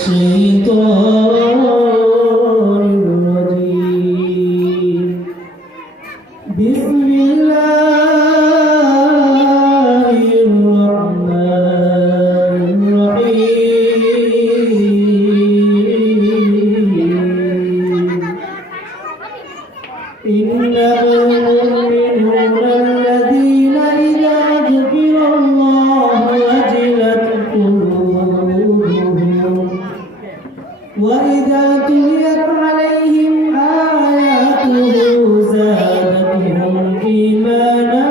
الشيطان الرجيم بسم الله الرحمن الرحيم إنما المؤمنون الذين إذا ذكر الله وجلت قلوبهم وإذا تليت عليهم آياته زادتهم إيمانا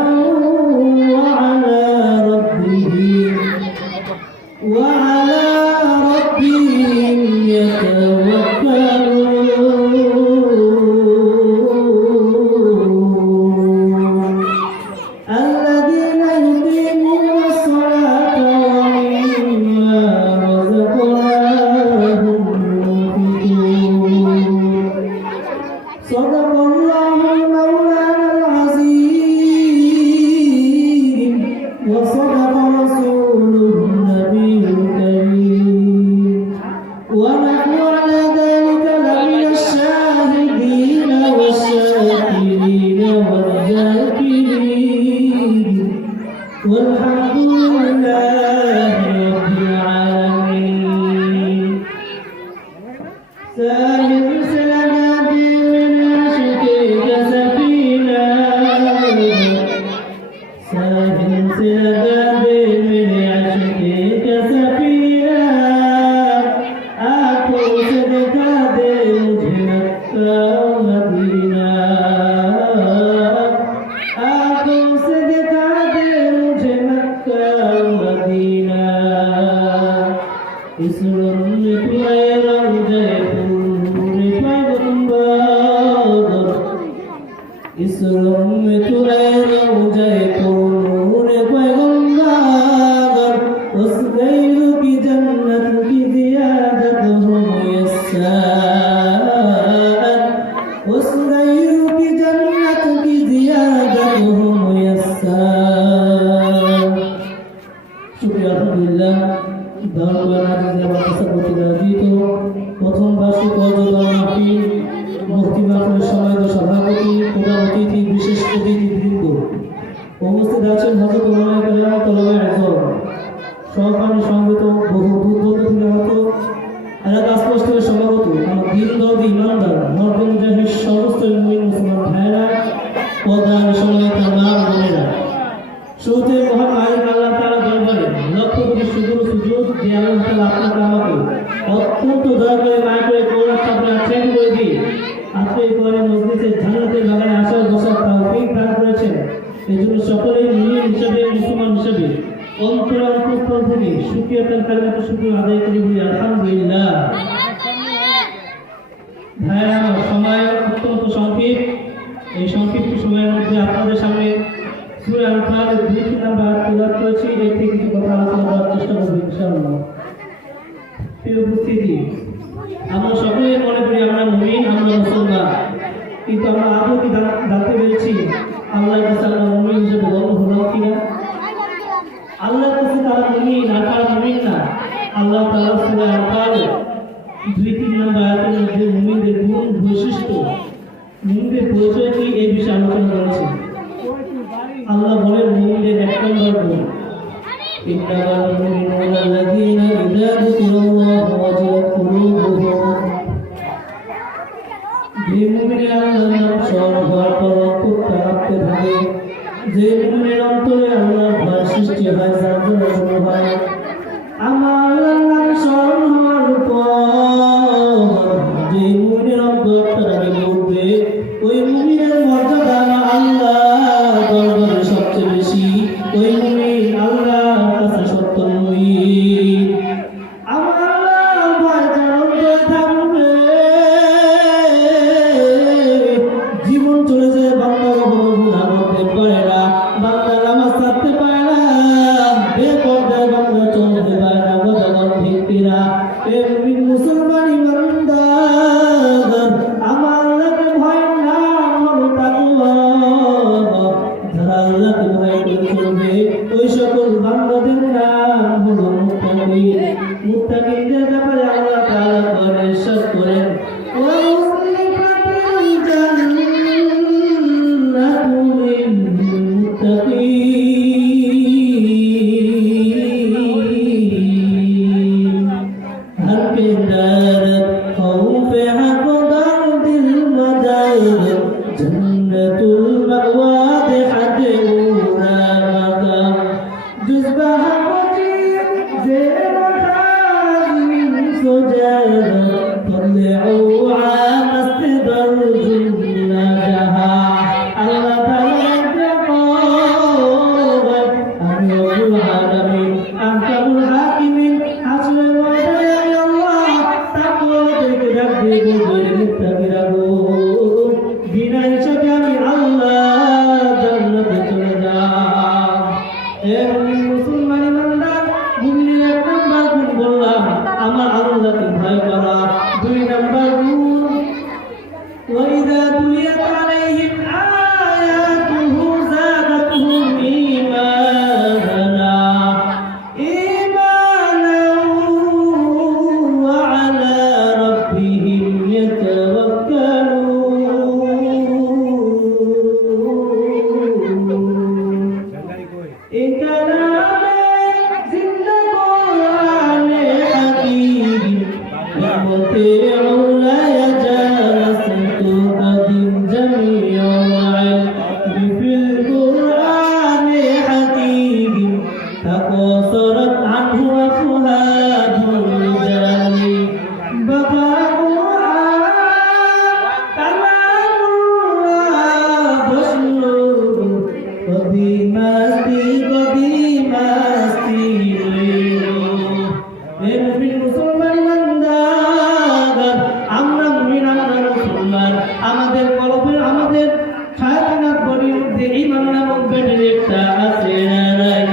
وعلى ربهم يتوكلون الذين يقيمون الصلاة ومما رزقناهم ينفقون صدق الله مولانا العظيم وصدق رسوله النبي الكريم ونحن على ذلك لمن الشاهدين والشاكرين والذاكرين والحمد لله رب العالمين ساهر سلامات من عشقك سفينة ساهر سلامات من عشقك سفينة آكو صدقات مجھے مکہ مدینہ آکو صدقات مجھے مکہ مدینہ اس رنگ پہ روضہ پور پیغمبر اس رنگ پہ روضہ پور پیغمبر اس غیر کی جنت کی زیادت ہو میسر اس غیر کی جنت کی زیادت ہو میسر শুকরিয়া আলহামদুলিল্লাহ দরবার আজিজে বাতাসবতি রাজিত প্রথম বার্ষিক অযোধ্যা মাহফিল মুফতি মাহফিলের সম্মানিত সভাপতি প্রধান অতিথি বিশেষ অতিথিবৃন্দ উপস্থিত আছেন হযরত ওলামায়ে কেরাম তলবে আযম সহকারী সমবেত বহু দূর থেকে আগত এলাকা স্পষ্টের সভাপত আমার দিনদর্দি ইমানদার মর্দে মুজাহিদ সমস্ত মুমিন মুসলমান ভাইরা প্রধান সম্মানিত মা বোনেরা শুরুতে মহান মালিক আল্লাহ তাআলা দরবারে লক্ষ কোটি শুকর সুজুদ যে আল্লাহ তাআলা আপনাকে আমাকে অত্যন্ত দয়া করে মায়া করে করুণা করে আছেন করে দিয়ে আজকে এই পরে মজলিসে জান্নাতের বাগানে আসার বসার তৌফিক দান করেছেন এই জন্য সকলেই মুমিন হিসেবে মুসলমান হিসেবে অন্তর অন্তঃস্থল থেকে শুকরিয়াতান কালিমাতুশ শুকর আদায় করি বলি আলহামদুলিল্লাহ। ভাইরা আমার সময় অত্যন্ত সংক্ষিপ্ত এই সংক্ষিপ্ত সময়ের মধ্যে আপনাদের সামনে সূরা আল-ফাতিহার 2 নাম্বার তেলাওয়াত করেছি এর থেকে কিছু কথা আলোচনা করার চেষ্টা করব ইনশাআল্লাহ। প্রিয় উপস্থিতি আমরা সকলেই মনে করি আমরা মুমিন আমরা মুসলমান কিন্তু আমরা আদৌ কি জানতে পেরেছি আল্লাহর কাছে আমরা মুমিন হিসেবে গণ্য হলাম কিনা আল্লাহর কাছে তারা মুমিন আর তারা মুমিন না আল্লাহ তাআলা সূরা আল-ফাতিহার 2 নাম্বার আয়াতের মধ্যে মুমিনদের গুণ বৈশিষ্ট্য মুমিনদের পরিচয় কি এই বিষয়ে আলোচনা করেছেন। আল্লাহ বলেন মুমিনদের এক নম্বর গুণ ইন্নামাল মুমিনুনা আল্লাযীনা ইযা যুকিরাল্লাহু ওয়াজিলাত কুলুবুহুম যে মুমিনের আল্লাহর নাম স্মরণ হওয়ার পর অন্তর কাঁপতে থাকে যে মুমিনের অন্তরে আল্লাহর ভয় সৃষ্টি হয় জানতে শুরু হয় আমার আল্লাহর নাম স্মরণ হওয়ার পর যে মুমিনের অন্তরটাকে বলবে ওই মুমিনের মর্যাদা আল্লাহ দরবারে সবচেয়ে বেশি ওই মুমিন আল্লাহর কাছে সত্য মুমিন আমার আল্লাহর ভয় জানতে থাকবে জীবন চলে যায় বান্দা কখনো গুনাহ করতে পারে না বান্দা নামাজ ছাড়তে পারে না বেপরদায় বান্দা চলতে পারে না কথা ঠিক কিনা এ মুমিন মুসলমান ইমানদার আমার আল্লাহকে ভয় না হলো তাকওয়া যারা আল্লাহকে ভয় করে চলবে ওই সকল বান্দাদের নাম হলো মুত্তাকিন মুত্তাকিনদের ব্যাপারে আল্লাহ دارت خوف حق درد المدار جنة المأوى بحد أولى مقام جزبة وجيب زين خازم سجادة طلعوا عام استدر جنة وإذا تليت عليهم آياته زادتهم إيمانا وعلى ربهم يتوكلون إن كلام زند قرآن حكيم المطيع لا يزال قديم جميع العلم في القرآن حكيم تقاصرت عنه أفهام الرجال بقاؤها كمال بشر قديماستي আমাদের কলবের আমাদের খায়খানা বডির মধ্যে ঈমান নামক ব্যাটারি একটা আছে না নাই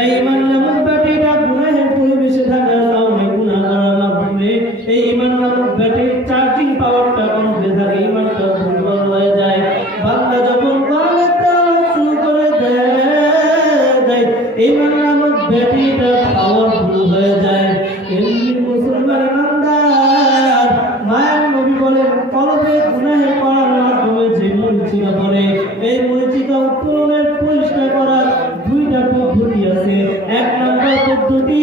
এই ঈমান নামক ব্যাটারিটা গুনাহের পরিবেশে থাকার কারণে গুনাহ করার মাধ্যমে এই ঈমান নামক ব্যাটারির চার্জিং পাওয়ারটা কমতে থাকে ঈমানটা দুর্বল হয়ে যায় বান্দা যখন কোরআনের তেলাওয়াত শুরু করে দেয় ঈমান নামক ব্যাটারিটা পাওয়ারফুল হয়ে যায় এমনি মুসলমান ইমানদার মায়ের নবী বলেন কলবে গুনাহে পড়ার মাধ্যমে যে মরিচিকা পড়ে এই মরিচিকা উত্তোলনের পরিষ্কার করার দুইটা পদ্ধতি আছে এক নাম্বার পদ্ধতি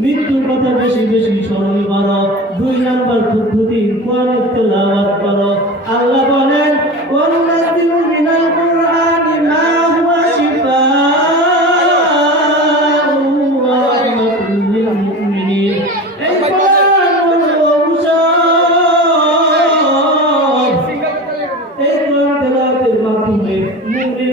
মৃত্যুর কথা বেশি বেশি স্মরণ করো দুই নাম্বার পদ্ধতি কোরআনের তেলাওয়াত করো আল্লাহ বলেন ওয়ানুনাজ্জিলু মিনাল কুরআনি মা হুয়া শিফাউন ওয়া রাহমাতুল লিল মুমিনিন এই কোরআন হলো ঔষধ এই কোরআন তেলাওয়াতের মাধ্যমে মুমিন